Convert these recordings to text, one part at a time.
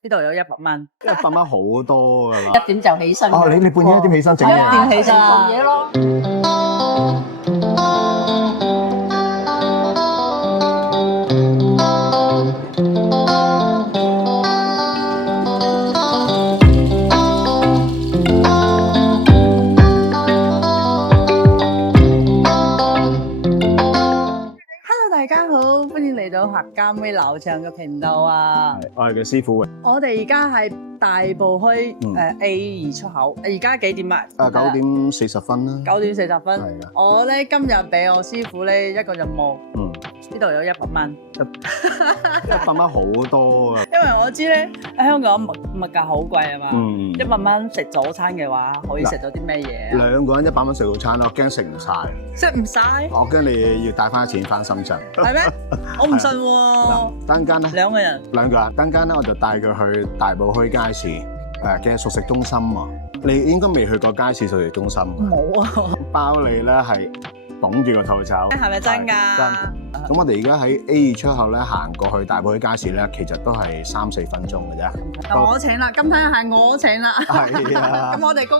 呢度有100蚊，100蚊好多㗎啦。 1點就起身。哦，你半夜1點起身整嘢。 1點起身做嘢咯。Hello，大家好，歡迎嚟到客家妹鬧唱嘅頻道啊！我係個師傅。我哋而家係大埔墟A2出口，而家幾點啊9點40分啦。 9點40分。係啊。我咧今日俾我師傅咧一個任務，呢度有100蚊。 100蚊好多㗎。因為我知咧喺香港物價好貴啊嘛，100蚊食早餐嘅話可以食到啲咩嘢啊？ 2個人100蚊食早餐咯，我驚食唔晒。食唔晒？我驚你要帶翻錢翻深圳。係咩？我唔信喎。嗱，等間咧2個人。2個人，等間咧我就帶佢去大埔墟街市嘅熟食中心喎。你應該未去過街市熟食中心。冇啊。包你咧係捧住個肚走。係咪真㗎？真。咁我哋而家喺 A2出口咧行過去大埔墟街市咧，其實都係3-4分鐘嘅啫。咁我請啦，今天係我請啦。係啊。咁我哋高。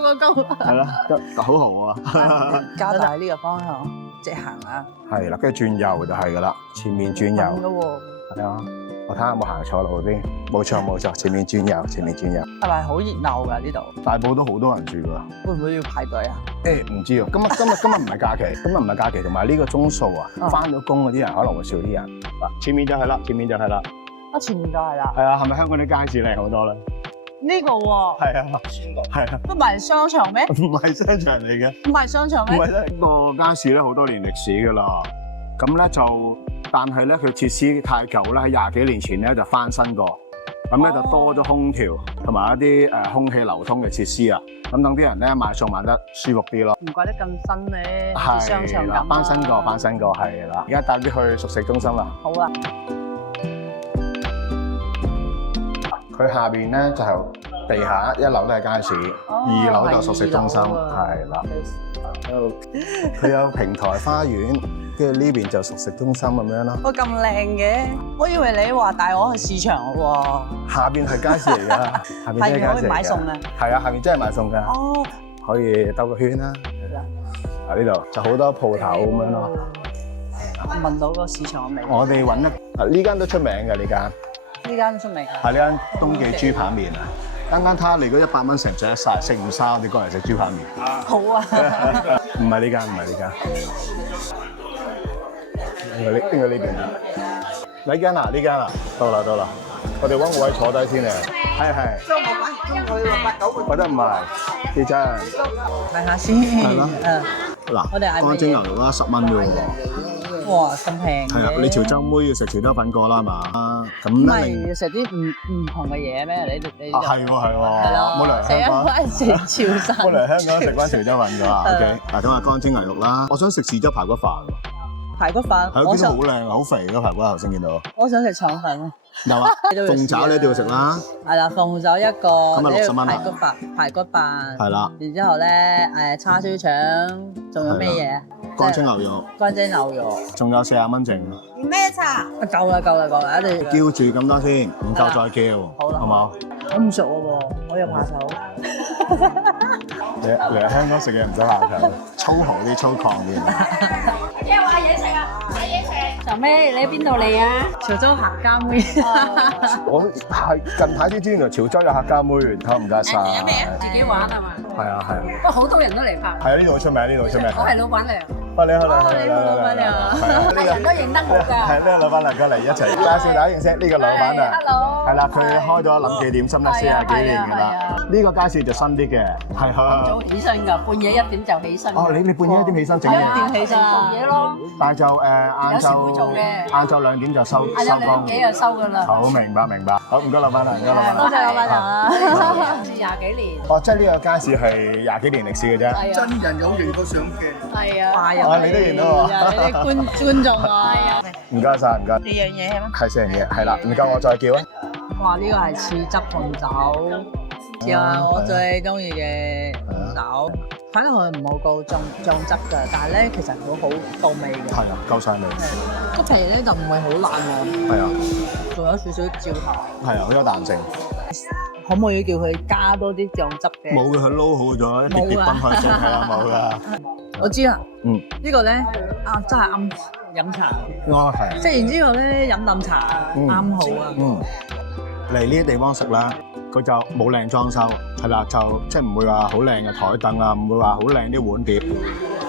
係啦，好豪啊！加大呢個方向直行啊。係啦，跟住轉右就係噶啦，前面轉右。咁嘅喎。係啊，我睇下有冇行錯路邊。冇錯，前面轉右，前面轉右。係咪好熱鬧㗎呢度？大埔都好多人住㗎。會唔會要排隊啊？唔知喎，今日唔係假期，同埋呢個鐘數啊，翻咗工嗰啲人可能會少啲人。嗱，前面就係啦。前面就係啦。係啊，係咪香港啲街市靚好多咧？呢個喎。係啊，係啊。都唔係商場咩？唔係商場嚟嘅。唔係商場咩？唔係咧，個街市咧好多年歷史㗎啦。咁咧就，但係咧佢設施太舊咧，喺20幾年前咧就翻新過。咁咧就多咗空調同埋一啲空氣流通嘅設施啊，咁等啲人咧買餸買得舒服啲咯。唔怪得咁新咧，好似商場咁啊。翻新過係啦。而家帶啲去熟食中心啦。好啊。佢下邊咧就係地下1樓都係街市，2樓就熟食中心，係啦。佢有平台花園，跟住呢邊就熟食中心咁樣咯。哇，咁靚嘅！我以為你話帶我去市場喎。下邊係街市嚟㗎，下邊真係街市嚟㗎。可以買餸啊？係啊，下邊真係買餸㗎。哦。可以兜個圈啦。嗱，呢度就好多鋪頭咁樣咯。我聞到個市場嘅味。我哋揾呢間都出名嘅呢間。呢間出名。係呢間東記豬扒麵啊！間睇下你嗰100蚊食唔食得晒，食唔晒我哋過嚟食豬扒麵。好啊。唔係呢間。邊個呢邊啊？呢間啊，到啦。我哋揾個位坐低先啊。係。中午飯中佢6、8、9個。覺得唔係，幾真。睇下先。係咯。嗱，我哋嗌乾蒸牛肉啦，10蚊啫喎。哇，咁平嘅。係啊，你潮州妹要食潮州粉過啦嘛。咁唔係要食啲唔同嘅嘢咩？你係喎。係咯。冇嚟香港。食潮州。冇嚟香港食翻潮州粉㗎嘛 ？OK。嗱，等下乾蒸牛肉啦。我想食豉汁排骨飯。排骨飯。係啊，見到好靚啊，好肥嗰排骨頭先見到。我想食腸粉啊。有啊。鳳爪你一定要食啦。係啦，鳳爪一個。咁啊60蚊啊。排骨飯。係啦。然之後咧，叉燒腸，仲有咩嘢啊？乾蒸牛肉。乾蒸牛肉。仲有40蚊剩。要咩茶？夠啦，一定。叫住咁多先，唔夠再叫。好啦。好冇？我唔熟喎，我又怕醜。你嚟香港食嘢唔使怕醜，粗豪啲、粗犷啲。有冇嘢食啊？有嘢食。做咩？你喺邊度嚟啊？潮州客家妹。我係近排先知原來潮州有客家妹，唔該晒。有咩啊？自己玩係嘛？係啊。不過好多人都嚟拍。係啊，呢度好出名，我係老闆娘。你好，老闆娘。係人都認得我㗎。係呢個老闆娘過嚟一齊介紹大家認識呢個老闆娘。Hello。係啦，佢開咗諗記點心得40幾年㗎啦。呢個街市就新啲嘅，係早起身㗎，半夜1點就起身。哦，你半夜1點起身整嘢。1點起身做嘢咯。但係就晏有時會做嘅。晏晝2點就收工。2點幾就收㗎啦。好，明白。好，唔該老闆娘，多謝老闆娘啊。好似20幾年。哦，即係呢個街市係20幾年歷史嘅啫。係啊。真人有認過相嘅。係啊。華人。你都認到喎。你啲觀眾啊。唔該晒，唔該。4樣嘢係咩？係4樣嘢，係啦，唔夠我再叫啊。哇！呢個係豉汁鳳爪，又係我最中意嘅鳳爪。反正佢唔好高醬汁㗎，但係咧其實佢好到味嘅。係啊，夠晒味。個皮咧就唔係好爛喎。係啊，仲有少少焦頭。係啊，好有彈性。可唔可以叫佢加多啲醬汁嘅？冇嘅，佢撈好咗，一碟碟分開食係啦，冇噶。我知啦，嗯，呢個咧真係啱飲茶。哦係。食完之後咧飲啖茶啱好啊。嗯，嚟呢啲地方食啦，佢就冇靚裝修，係啦，就即係唔會話好靚嘅台凳啊，唔會話好靚啲碗碟，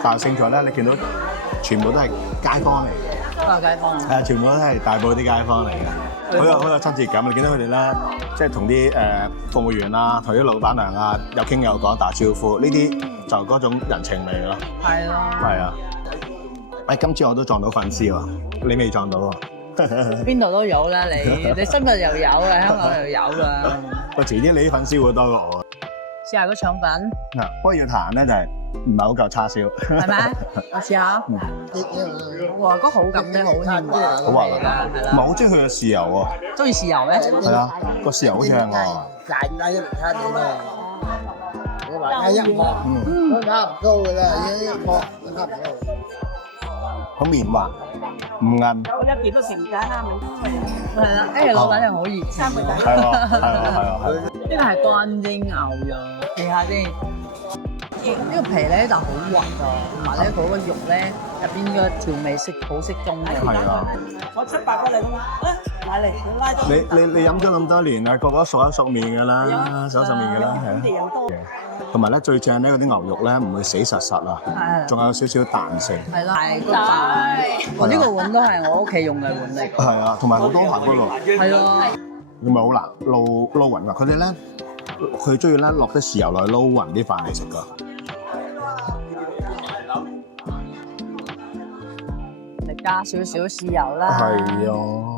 但係勝在咧，你見到全部都係街坊嚟嘅，都係街坊。係啊，全部都係大埔啲街坊嚟嘅，好有親切感。你見到佢哋咧，即係同啲服務員啊，同啲老闆娘啊，有傾有講打招呼，呢啲就嗰種人情味咯。係咯。係啊，今次我都撞到粉絲喎，你未撞到喎？邊度都有啦，你深圳又有啊，香港又有㗎。我遲啲你啲粉絲會多過我。試下個腸粉。嗱，不過要彈咧就係唔係好夠叉燒。係咪？我試下。哇，個口感咧好軟滑，好滑㗎，係啦。唔係好中意佢嘅豉油喎。中意豉油咩？係啊，個豉油好正喎。大家一零餐點啊？你話一鑊，都差唔多㗎啦，一鑊都差唔多。好綿滑，唔韌。一件都食唔解啱你。係啦，誒老闆又好熱情。係啊，係啊，係啊，係。呢個係乾蒸牛肉，試下先。呢個皮咧就好滑㗎，同埋咧嗰個肉咧入邊個調味色好適中嘅。係啊。我出白過嚟㗎嘛，買嚟佢拉到。你飲咗咁多年啦，個個熟口熟面㗎啦，熟口熟面㗎啦，係啊。同埋咧最正咧嗰啲牛肉咧唔會死實實啊，仲有少少彈性。係啦，係個飯。我呢個碗都係我屋企用嘅碗嚟。係啊，同埋好多排骨喎。係咯。你咪好難撈勻㗎，佢哋咧佢中意咧落啲豉油落去撈勻啲飯嚟食㗎。你加少少豉油啦。係啊。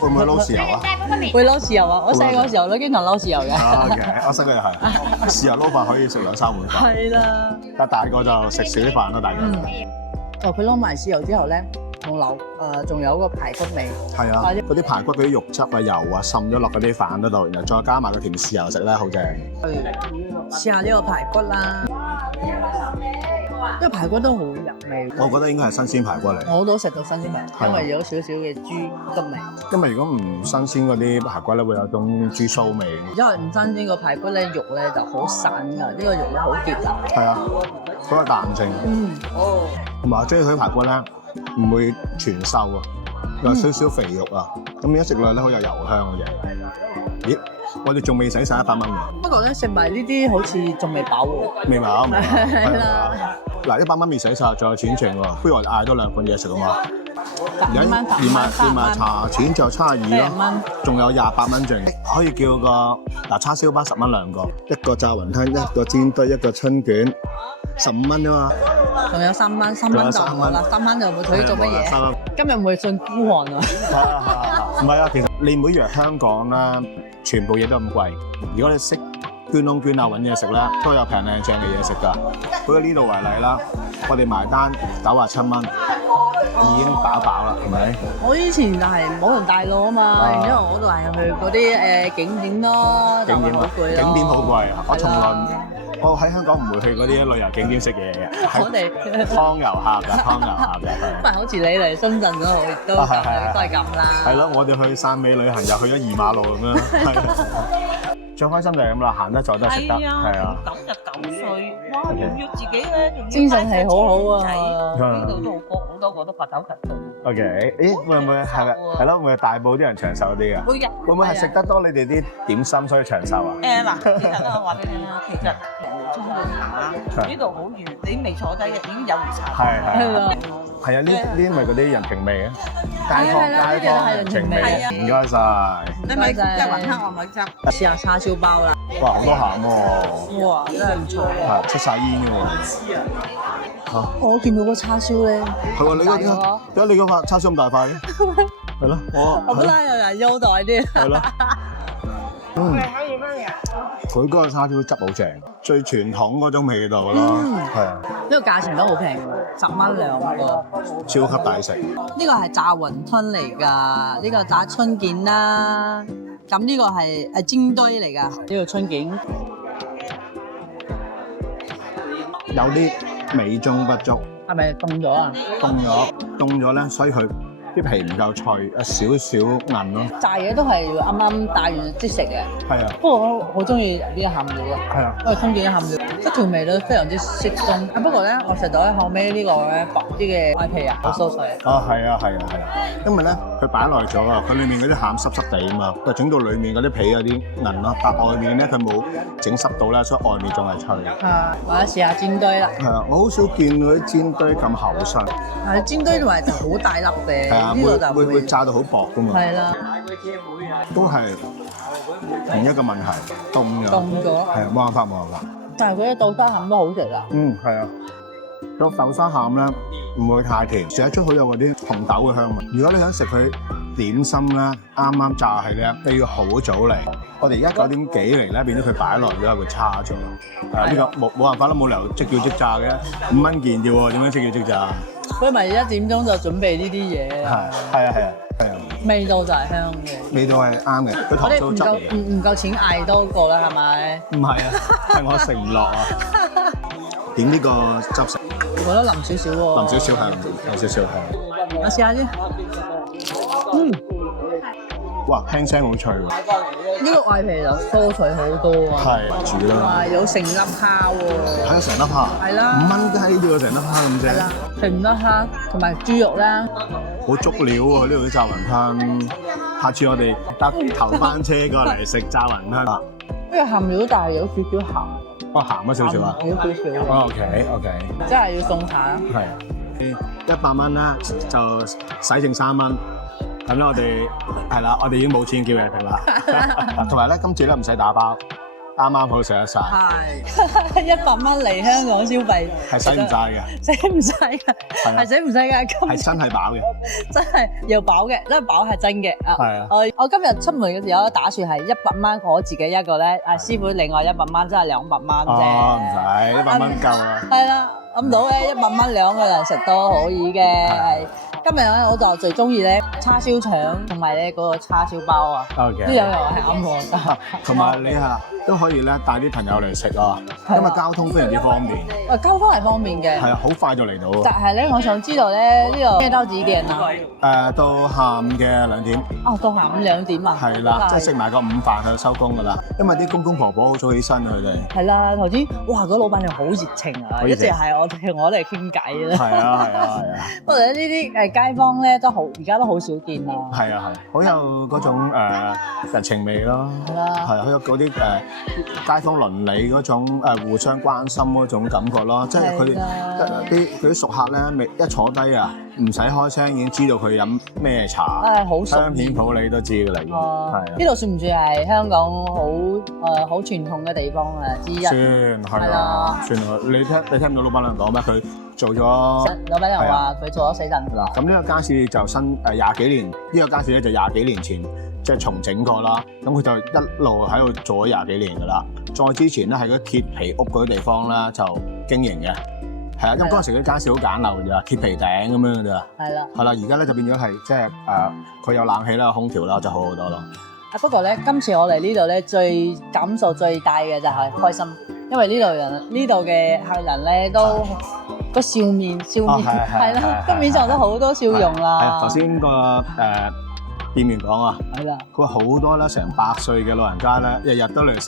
會唔會撈豉油啊？會撈豉油啊！我細個時候都經常撈豉油嘅。OK，我細個又係豉油撈飯可以食2、3碗飯。係啦。但大個就食少啲飯咯，大個。哦，佢撈埋豉油之後咧，仲有個排骨味。係啊，嗰啲排骨嗰啲肉汁啊、油啊滲咗落嗰啲飯嗰度，然後再加埋個甜豉油食咧，好正。試下呢個排骨啦，因為排骨都好入味。我覺得應該係新鮮排骨嚟。我都食到新鮮排骨，因為有少少嘅豬骨味。因為如果唔新鮮嗰啲排骨咧，會有種豬臊味。因為唔新鮮個排骨咧，肉咧就好散㗎，呢個肉咧好結實。係啊，嗰個彈性。同埋中意佢排骨咧，唔會全瘦啊，有少少肥肉啊，咁一食落咧好有油香嘅嘢。咦？我哋仲未使晒100蚊㗎。不過咧，食埋呢啲好似仲未飽喎。未飽，係啦。嗱，100蚊未使晒，仲有錢剩喎。不如我哋嗌多2款嘢食啊嘛。連埋茶錢就72咯，仲有28蚊剩，可以叫個叉燒包10蚊2個，一個炸雲吞，一個煎堆，一個春卷，15蚊啫嘛。仲有3蚊，3蚊就冇啦，3蚊就冇睇做乜嘢。今日唔會信孤寒啊！唔係啊，其實你唔好以為香港啦，全部嘢都咁貴。如果你識捐窿捐罅揾嘢食啦，都有平靚正嘅嘢食㗎。好似呢度為例啦，我哋埋單97蚊，已經飽啦，係咪？我以前就係冇人帶路啊嘛，然之後我就係去嗰啲景點咯，就好貴咯。景點好貴，我喺香港唔會去嗰啲旅遊景點食嘢嘅。我哋湯遊客嘅，唔係好似你嚟深圳都係咁啦。係咯，我哋去汕尾旅行又去咗2馬路咁樣。最開心就係咁啦，行得走得食得，係啊。9歲，哇！仲要自己咧，仲要精神係好好啊！呢度都好多個都8、9級。OK，咦？會唔會係咯？會唔會大埔啲人長壽啲啊？會嘅。會唔會係食得多你哋啲點心所以長壽啊？嗱，其實咧我話俾你聽啦，其實中到茶呢度好遠，你未坐低嘅已經有壺茶。係啊，呢啲咪嗰啲人情味啊，街坊人情味。唔該晒。你咪即係雲吞我咪執。試下叉燒包啦！哇，好多餡喎！哇，真係唔錯喎！係出晒煙嘅喎。我見到個叉燒咧，係喎，點解你個塊叉燒咁大塊嘅？係咯，我覺得有人優待啲。係咯。佢嗰個叉燒汁好正，最傳統嗰種味道咯，係啊。呢個價錢都好平喎，10蚊2個，超級抵食。呢個係炸雲吞嚟㗎，呢個炸春卷啦。咁呢個係煎堆嚟㗎，呢個春卷。有啲美中不足。係咪凍咗啊？凍咗咧，所以佢啲皮唔夠脆，有少少韌咯。炸嘢都係啱啱炸完即食嘅。係啊，不過我好中意呢個餡料啊，係啊，因為通電嘅餡料，即係調味都非常之適中。不過咧，我食到咧後尾呢個咧薄啲嘅外皮啊，好酥脆。啊係啊係啊係啊，因為咧佢擺耐咗啊，佢裡面嗰啲餡濕濕地啊嘛，就整到裡面嗰啲皮有啲韌咯，但外面咧佢冇整濕到啦，所以外面仲係脆。啊，或者試下煎堆啦。係啊，我好少見嗰啲煎堆咁厚身。係煎堆同埋就好大粒嘅，係啊，呢個就會炸到好薄噶嘛。係啦，都係同一個問題，凍咗。凍咗。係啊，冇辦法冇辦法。但係佢嘅豆沙餡都好食啦。嗯，係啊。個豆沙餡咧唔會太甜，食得出好有嗰啲紅豆嘅香味。如果你想食佢點心咧，啱啱炸起咧，你要好早嚟。我哋而家9點幾嚟咧，變咗佢擺耐咗，會差咗。呢個冇辦法啦，冇理由即叫即炸嘅，5蚊件啫喎，點樣即叫即炸？所以咪1點鐘就準備呢啲嘢。係啊，味道就係香嘅。味道係啱嘅，佢我哋唔糖醋汁嚟夠唔夠錢嗌多個啦，係咪？唔係啊，係我食唔落啊。點呢個汁食？我覺得腍少少喎。淋少少係，有少少係。我試下先。哇，輕聲好脆喎。呢個外皮就酥脆好多啊。係煮啦。哇，有成粒蝦喎。係啊，成粒蝦。係啦。5蚊雞啫喎，成粒蝦咁正。係啦，成粒蝦同埋豬肉啦。好足料喎，呢度啲炸雲吞。下次我哋搭頭班車過嚟食炸雲吞。呢個餡料但係有少少鹹。哦，鹹咗少少啊。有少少。哦，OK，真係要送下。係。100蚊啦，就使剩3蚊。咁咧，我哋係啦，我哋已經冇錢叫人食啦。同埋咧，今次咧唔使打包，啱啱好食得晒。係100蚊嚟香港消費係使唔晒嘅，使唔晒㗎，係使唔晒㗎，係真係飽嘅，真係又飽嘅，因為飽係真嘅。係啊，我今日出門嘅時候打算係100蚊我自己一個咧，師傅另外100蚊，真係200蚊啫。哦，唔使100蚊夠啦。係啦，諗到咧100蚊2個人食都可以嘅。係今日咧我就最中意咧叉燒腸同埋咧嗰個叉燒包啊。OK。呢兩樣係啱我。同埋你都可以咧帶啲朋友嚟食啊，因為交通非常之方便。交通係方便嘅。係啊，好快就嚟到。但係咧，我想知道咧呢個咩到幾點啊？到下午嘅2點。哦，到下午2點啊。係啦，即係食埋個午飯佢就收工㗎啦。因為啲公公婆婆好早起身啊，佢哋。係啦，頭先哇，嗰老闆娘好熱情啊，一直係我哋傾偈啦。係啊。不過呢啲街坊咧都好，而家都好少見啦。係啊，好有嗰種人情味咯。係啦。係好有嗰啲街坊鄰里嗰種互相關心嗰種感覺咯。即係佢啲熟客咧，一坐低啊，唔使開聲已經知道佢飲咩茶。好熟。香片鋪你都知㗎啦。係啊。呢度算唔算係香港好傳統嘅地方之一？算係啦。算啦。你聽唔到老闆娘講咩？佢做咗。老闆娘話佢做咗4陣啦。咁呢個街市就新20幾年，呢個街市咧就20幾年前即係重整過啦。咁佢就一路喺度做咗20幾年㗎啦。再之前咧係嗰鐵皮屋嗰啲地方咧就經營嘅。係啊，因為嗰陣時嗰啲街市好簡陋㗎咋，鐵皮頂咁樣㗎咋。係啦。係啦，而家咧就變咗係即係佢有冷氣啦、空調啦，就好好多咯。不過咧，今次我嚟呢度咧，最感受最大嘅就係開心，因為呢度嘅客人咧都個笑面係啦，個面上都好多笑容啦。係頭先個店員講啊，係啦，佢話好多啦，成100歲嘅老人家咧，日日都嚟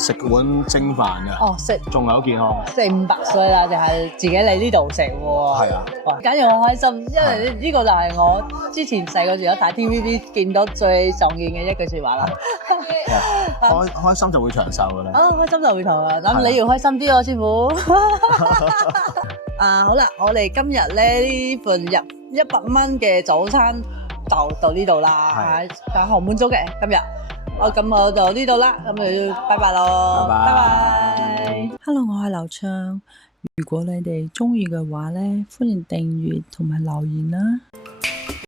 食碗蒸飯嘅。哦，仲係好健康。食500歲啦，就係自己嚟呢度食喎。係啊，簡直好開心，因為呢個就係我之前細個時候睇 TVB 見到最常見嘅一句説話啦。開心就會長壽㗎啦。開心就會長壽。咁你要開心啲喎，師傅。好啦，我哋今日咧呢份100蚊嘅早餐就到呢度啦，但係好滿足嘅今日。咁我就呢度啦，咁就拜拜咯，拜拜。Hello， 我係劉暢。如果你哋中意嘅話咧，歡迎訂閱同埋留言啦。